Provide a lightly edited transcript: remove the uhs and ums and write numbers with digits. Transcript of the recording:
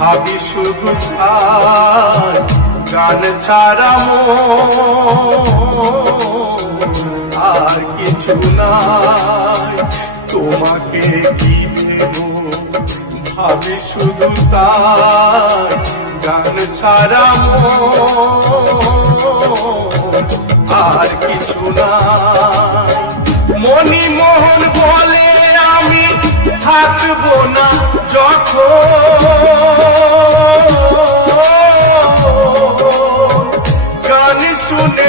ভাবি শুধু তাই, গান ছাড়া আর কিছু নাই। তোমাকে কি ভেবো, ভাবি শুধু তাই, গান ছাড়া আর কিছু নাই। মনি মোহন বলে আমি থাকবো না যখন, গান শুনে